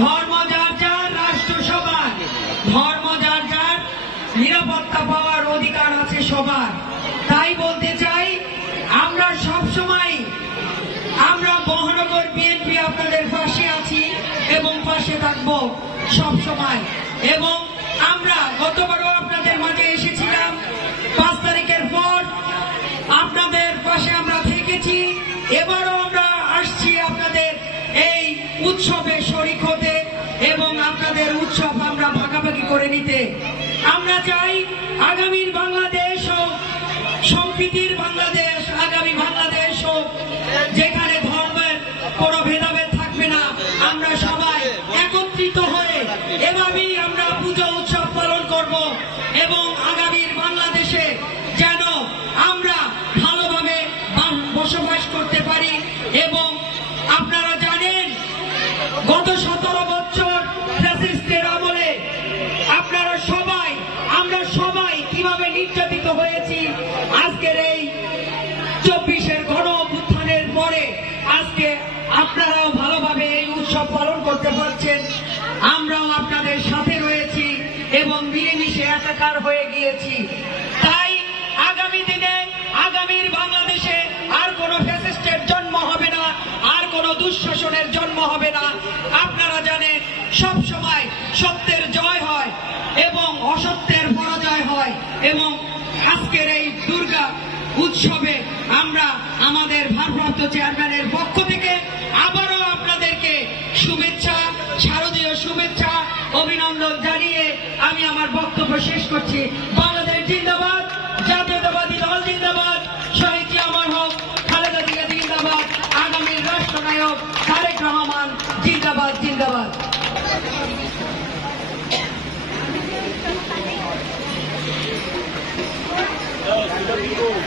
ধর্ম যার যার, রাষ্ট্র সবার। ধর্ম যার যার, নিরাপত্তা পাওয়ার অধিকার আছে সবার। তাই বলতে চাই, আমরা সবসময় আমরা মহানগর বিএনপি আপনাদের পাশে আছি এবং পাশে থাকবো সব সময়। এবং আমরা গতবারও আপনাদের মাঝে এসেছিলাম, 5 তারিখের পর আপনাদের পাশে আমরা থেকেছি। এবারও আমরা আসছি আপনাদের এই উৎসবে শরীক হতে এবং আপনাদের উৎসব আমরা ভাগাভাগি করে নিতে। আমরা চাই আগামীর বাংলাদেশ হোক সম্প্রীতির বাংলাদেশ, আগামী বাংলাদেশ হোক যেখানে ধর্মের কোনো ভেদাভেদ থাকবে না। আমরা সবাই একত্রিত হয়ে এভাবেই আমরা পুজো উৎসব পালন করব এবং আগামীর বাংলাদেশে যেন আমরা ভালোভাবে বসবাস করতে পারি। এবং আপনারা জানেন গত 17 বছর ফ্যাসিস্টের আমলে আপনারা সবাই, আমরা সবাই কিভাবে নির্যাতিত হয়েছি। আজকের এই 24-এর গণ অভ্যুত্থানের পরে আজকে আপনারাও ভালোভাবে এই উৎসব পালন করতে পারছেন। আমরাও আপনাদের সাথে রয়েছি এবং মিলেমিশে একাকার হয়ে গিয়েছি। তাই আগামী দিনে আগামীর বাংলাদেশে আর কোনো ফ্যাসিস্টের জন্ম হবে না, আর কোনো দুঃশাসনের জন্ম হবে না। আপনারা জানেন সব সময় সত্যের জয় হয় এবং অসত্যের পরাজয় হয়। এবং আজকের এই দুর্গা উৎসবে আমরা আমাদের ভারপ্রাপ্ত চেয়ারম্যানের পক্ষ থেকে আবারও আপনাদেরকে শুভেচ্ছা, শারদীয় শুভেচ্ছা, অভিনন্দন জানিয়ে আমি আমার বক্তব্য শেষ করছি। বাংলাদেশ জিন্দাবাদ, জাতীয়তাবাদী দল জিন্দাবাদ, শহীদ জিয়াউর হক, খালেদা জিয়া জিন্দাবাদ, আগামীর রাষ্ট্রনায়ক তারেক রহমান জিন্দাবাদ জিন্দাবাদ। Oh,